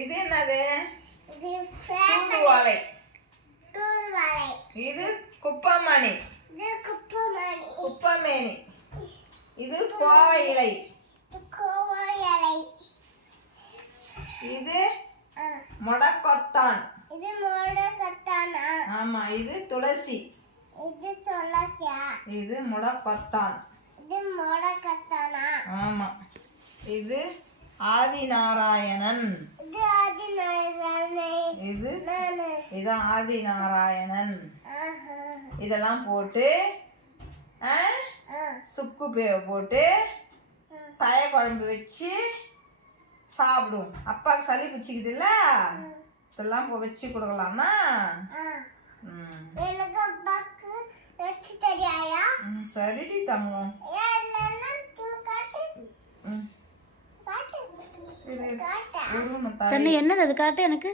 இது என்னது? தூதுவளை தூதுவளை இது குப்பமணி. குப்பமேனி. இது கோவை இலை. கோவா இலை. இது முடக்கொத்தான். இது மோட கத்தானா ஆமா இது துளசி. இது சொலசியா இது முடக்கொத்தான். இது மோட கத்தானா ஆமா. இது ஆதிநாராயணன். இது? ஆதி நாராயணன் ஆதிநாராயணன். இதெல்லாம் போட்டு ஆ, சுக்கு போட்டு தய குழம்பு வச்சு சாப்பிடுவோம் அப்பாவுக்கு சளி பிடிச்சிக்குதுல்ல? இதெல்லாம் இப்போ வச்சு கொடுக்கலாம்னா எனக்கு சரிடி தங்கம். காட்டு ம் தண்ணி தாய் என்னது? அது காட்டு எனக்கு.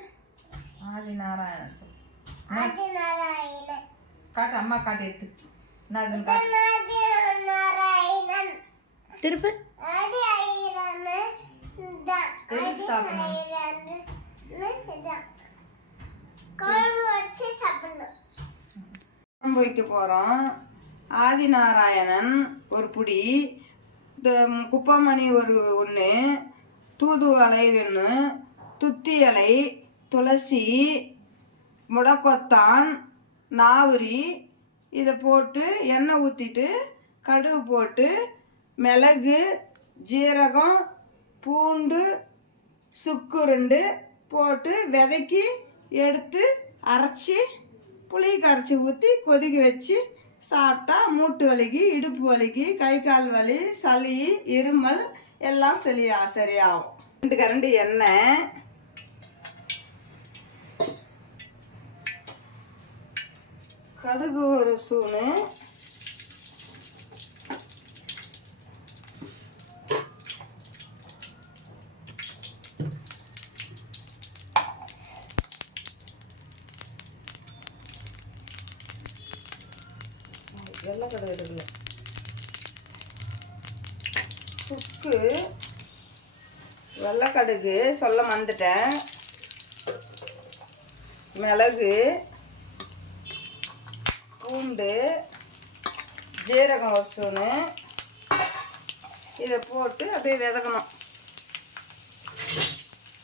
ஆதிநாராயணன் சொல். ஆதி நாராயணன் காட்டு அம்மா காட்டு எடுத்து காட்டு ஆதி நாராயணன் திருப்பு. ஆதி எதுக்கு ஆதி சாப்பிடணும்? குழம்பு வச்சு சாப்பிடணும். குழம்பு வைக்க போகிறோம் ஆதிநாராயணன் ஒரு புடி. குப்பமணி ஒரு ஒன்று தூதுவளை ஒன்று துத்தி இலை துளசி முடக்கொத்தான் நாவுரி இதை போட்டு எண்ணெய் ஊற்றிட்டு கடுகு போட்டு மிளகு ஜீரகம் பூண்டு சுக்கு ரெண்டு போட்டு விதைக்கி எடுத்து அரைச்சி புளி கரைச்சி ஊற்றி கொதிக்க வச்சு சாப்பிட்டா மூட்டு வலிக்கு இடுப்பு வலிக்கு கை கால் வலி சளி இருமல் எல்லாம் சரியா சரியாகும். ரெண்டு கரண்டி எண்ணெய். கடுகு ஒரு ஸ்பூனு. வெள்ளைக்கடுகு சொல்ல மறந்துட்டேன் மிளகு பூண்டு ஜீரகம் ஒரு ஸ்பூனு. இதை போட்டு அப்படியே விதக்கணும்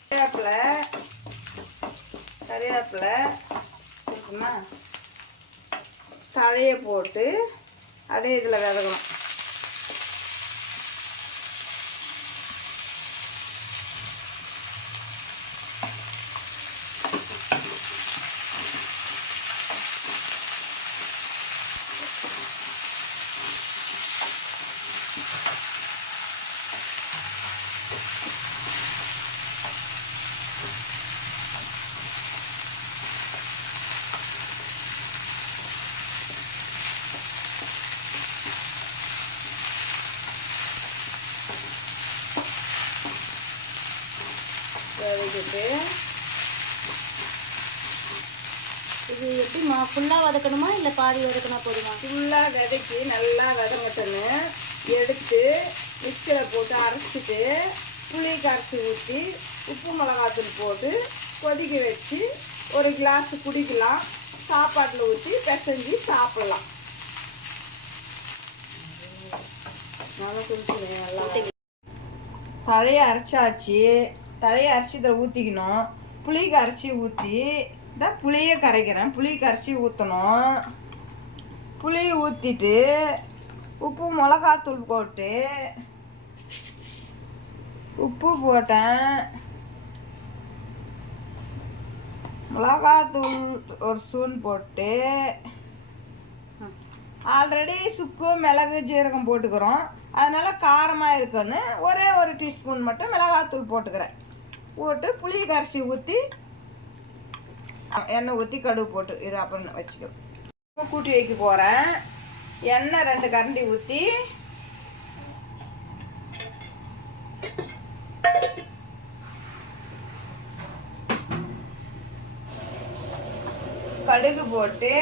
கறிவேப்பிலை கறிவேப்பிலை இருக்குமா? தழையை போட்டு அப்படியே இதில் விதக்கணும் வதக்கிட்டு இது எப்படிமா ஃபுல்லாக வதக்கணுமா இல்லை பாதி வதக்கினா போதுமா? ஃபுல்லாக விதைக்கி நல்லா விதங்கட்டுன்னு எடுத்து மிக்சியில் போட்டு அரைச்சிட்டு புளி கரைச்சி ஊற்றி உப்பு மிளகாத்தூள் போட்டு கொதிக்க வச்சு ஒரு கிளாஸ் குடிக்கலாம். சாப்பாட்டில் ஊற்றி பிசைஞ்சு சாப்பிடலாம். நல்லா குடிச்சுங்க நல்லா. தழையை அரைச்சாச்சு. தழையை அரிசி இதில் ஊற்றிக்கணும் புளிக்கு அரிசி ஊற்றி தான் புளியை கரைக்கிறேன். புளிக்கு அரிசி ஊற்றணும் புளி ஊற்றிட்டு உப்பு மிளகாத்தூள் போட்டு உப்பு போட்டேன். மிளகாத்தூள் ஒரு ஸ்பூன் போட்டு ஆல்ரெடி சுக்கு மிளகு ஜீரகம் போட்டுக்கிறோம். அதனால காரமாக இருக்குன்னு ஒரே ஒரு டீஸ்பூன் மட்டும் மிளகாத்தூள் போட்டுக்கிறேன். போட்டு புளி கரைசி ஊற்றி எண்ணெய் ஊற்றி கடுகு போட்டு இரு அப்புறம் வச்சுக்கோ. கூட்டி வைக்க போகிறேன் எண்ணெய் ரெண்டு கரண்டி ஊற்றி கடுகு போட்டு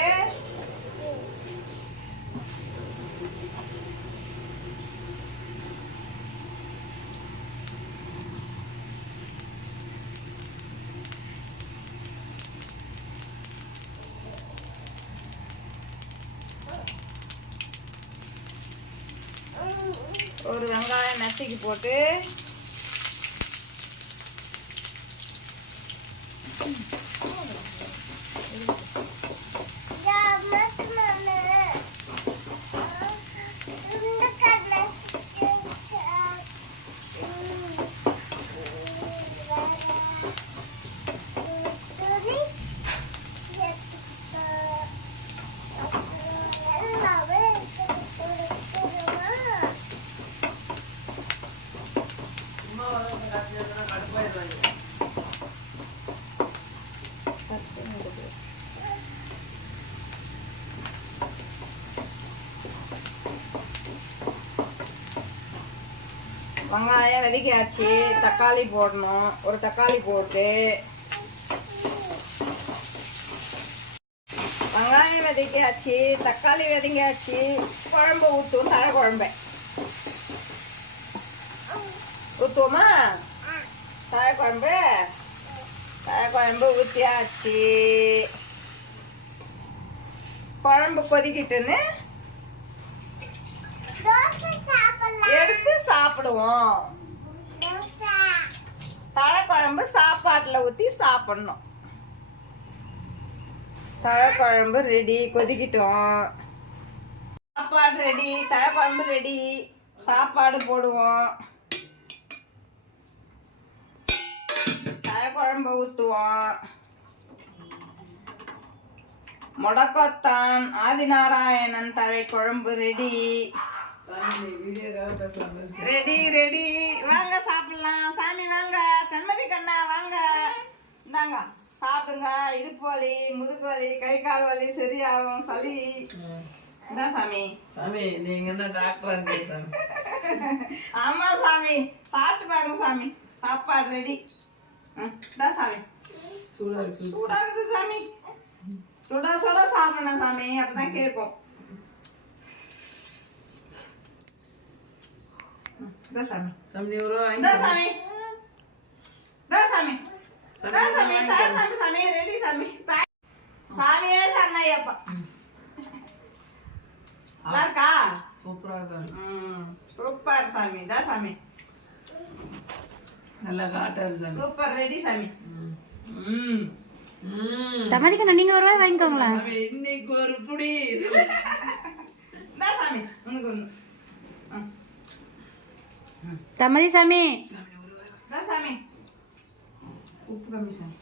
போட்டு வெங்காயம் வதக்கியாச்சு தக்காளி போடணும். ஒரு தக்காளி போட்டு. வெங்காயம் வதக்கியாச்சு தக்காளி வதங்கியாச்சு. குழம்பு ஊற்றும் தர குழம்பு. ஊற்றுவோமா தர குழம்பு? தர குழம்பு ஊற்றியாச்சு குழம்பு கொதிக்கிட்டுன்னு. எடுத்து சாப்பிடுவோம். தழைக்குழம்பு சாப்பாட்டில் ஊற்றி சாப்பிடணும். தழைக்குழம்பு ரெடி கொதிக்கிட்டோம். சாப்பாடு ரெடி தழைக்குழம்பு ரெடி சாப்பாடு போடுவோம். தழைக்குழம்பு ஊற்றுவோம் முடக்கத்தான் ஆதிநாராயணன் தழை குழம்பு ரெடி ரெடி ரெடி. வாங்க சாப்பிடலாம். சாமி வாங்க. தன்மதி கண்ணா வாங்க. இந்தாங்க சாப்பிடுங்க. இடுப்பு வலி முதுகு வலி கை கால் வலி சரியாகும் சளி. இதான் சாமி. சாமி நீங்க என்ன டாக்டர் சாமி? ஆமா சாமி. சாப்பிட்டு பாருங்க சாமி. சாப்பாடு ரெடி. இதான் சாமி. சூடாகுது சாமி. சுட சுட சாப்பிடணும் சாமி. அப்படிதான் கேட்கும் ஒரு ரூபா வாங்கி இந்தா சாமி இந்தா சாமி இந்தா சாமி தாய் சாமி சாமி ரெடி சாமி தாய் சாமியே சன்னையப்பா நல்லா இருக்கா சூப்பரா சூப்பர் சாமி இந்தா சாமி நல்லா சாமி சூப்பர் ரெடி சாமி ம். ம் ம். சம்மதிக்கண்ணா நீங்க ஒரு வாங்கிக்கோங்களேன். சாமி இன்னைக்கு ஒரு புடி. இந்தா சாமி உனக்கு ஒன்று சம்மதி சாமி சாமி. உப்பு கம்மி சாமி.